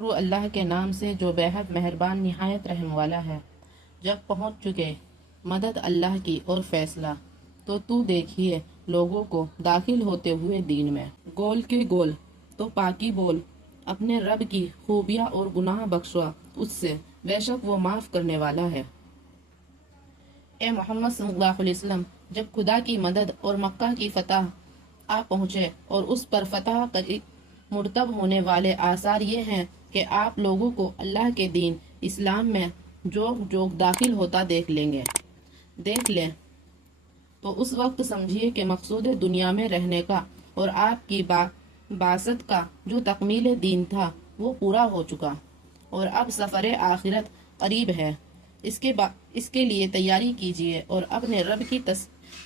شروع اللہ کے نام سے جو بے حد مہربان نہایت رحم والا ہے۔ جب پہنچ چکے مدد اللہ کی اور فیصلہ، تو دیکھیے لوگوں کو داخل ہوتے ہوئے دین میں گول کے گول، تو پاکی بول اپنے رب کی خوبیاں اور گناہ بخشوا اس سے، بے شک وہ معاف کرنے والا ہے۔ اے محمد صلی اللہ علیہ وسلم، جب خدا کی مدد اور مکہ کی فتح آ پہنچے اور اس پر فتح مرتب ہونے والے آثار یہ ہیں کہ آپ لوگوں کو اللہ کے دین اسلام میں جو داخل ہوتا دیکھ لیں تو اس وقت سمجھیے کہ مقصود دنیا میں رہنے کا اور آپ کی بعثت کا جو تکمیل دین تھا وہ پورا ہو چکا، اور اب سفر آخرت قریب ہے۔ اس کے لیے تیاری کیجیے اور اپنے رب کی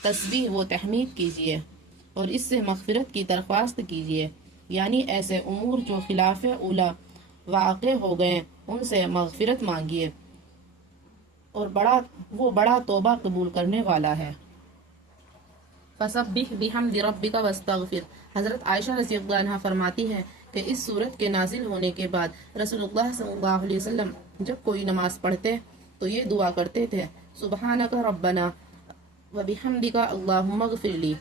تسبیح و تحمید کیجیے اور اس سے مغفرت کی درخواست کیجیے، یعنی ایسے امور جو خلاف اولا واقع ہو گئے ان سے مغفرت مانگیے، اور وہ بڑا توبہ قبول کرنے والا ہے۔ فَسَبِّحْ بِحَمْدِ رَبِّكَ وَاسْتَغْفِرْ۔ حضرت عائشہ رضی اللہ عنہا فرماتی ہے کہ اس سورت کے نازل ہونے کے بعد رسول اللہ صلی اللہ علیہ وسلم جب کوئی نماز پڑھتے تو یہ دعا کرتے تھے، سبحانک ربنا وبحمدک اللہم اغفر لی۔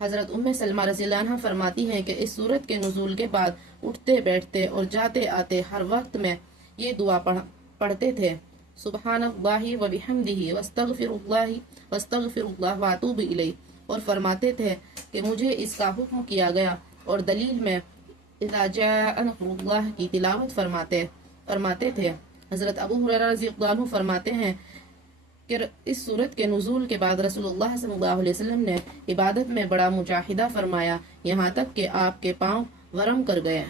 حضرت ام سلمہ رضی اللہ عنہ فرماتی ہیں کہ اس سورت کے نزول کے بعد اٹھتے بیٹھتے اور جاتے آتے ہر وقت میں یہ دعا پڑھتے تھے، سبحان اللہ وبحمدہ واستغفر اللہ واتوب الیہ، اور فرماتے تھے کہ مجھے اس کا حکم کیا گیا، اور دلیل میں اذا جاء نصر اللہ کی تلاوت فرماتے تھے۔ حضرت ابو ہریرہ رضی اللہ عنہ فرماتے ہیں کہ اس سورت کے نزول کے بعد رسول اللہ صلی اللہ علیہ وسلم نے عبادت میں بڑا مجاہدہ فرمایا، یہاں تک کہ آپ کے پاؤں ورم کر گئے۔